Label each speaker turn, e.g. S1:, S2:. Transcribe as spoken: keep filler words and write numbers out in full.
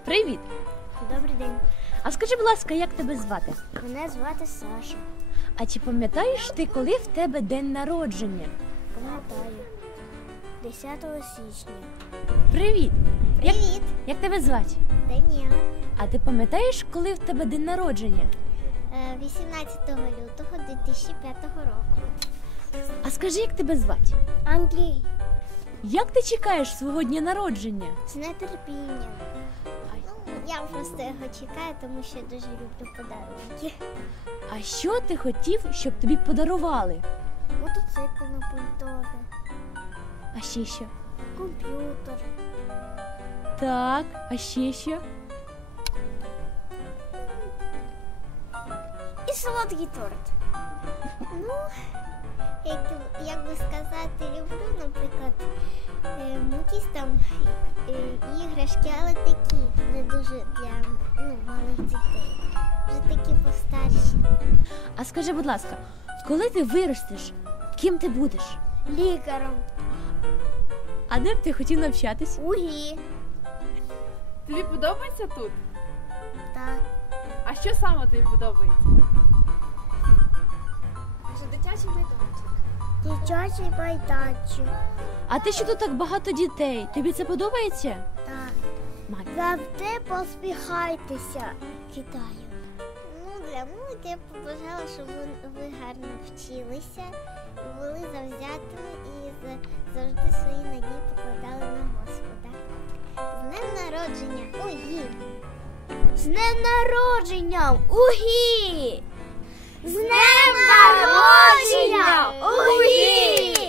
S1: Привіт!
S2: Добрий день.
S1: А скажи, будь ласка, як тебе звати?
S2: Мене звати Саша.
S1: А чи пам'ятаєш ти, коли в тебе день народження?
S2: Пам'ятаю. десятого січня.
S1: Привіт! Як,
S2: Привіт.
S1: як тебе звати?
S2: Даніела.
S1: А ти пам'ятаєш, коли в тебе день народження?
S2: вісімнадцятого лютого дві тисячі п'ятого року.
S1: А скажи, як тебе звати?
S2: Андрій.
S1: Як ти чекаєш свого дня народження?
S2: З нетерпінням. Ну, я просто його чекаю, тому що дуже люблю подарунки.
S1: А що ти хотів, щоб тобі подарували?
S2: Мотоцикл на пультове,
S1: А ще що?
S2: комп'ютер.
S1: Так, а ще що?
S2: І солодкий торт. Ну, як, як би сказати, люблю, наприклад, е, якісь там е, іграшки, але такі не дуже для ну, малих дітей. Вже такі постарші.
S1: А скажи, будь ласка, коли ти виростеш, ким ти будеш?
S2: Лікаром.
S1: А де б ти хотів навчатись?
S2: Угі.
S3: Тобі подобається тут?
S2: Так.
S3: А що саме тобі подобається?
S2: Це дитячий майданчик. Дитячий майданчик.
S1: А те, що тут так багато дітей, тобі це подобається?
S2: Так.
S1: Мать.
S2: Завжди посміхайтеся. Кидаю. Ну, для молоді я побажала, щоб ви, ви гарно вчилися, були завзятими і завжди свої надії покладали на Господа. З днем народження! Угі! З днем народження! Угі! З днем народження! Угі!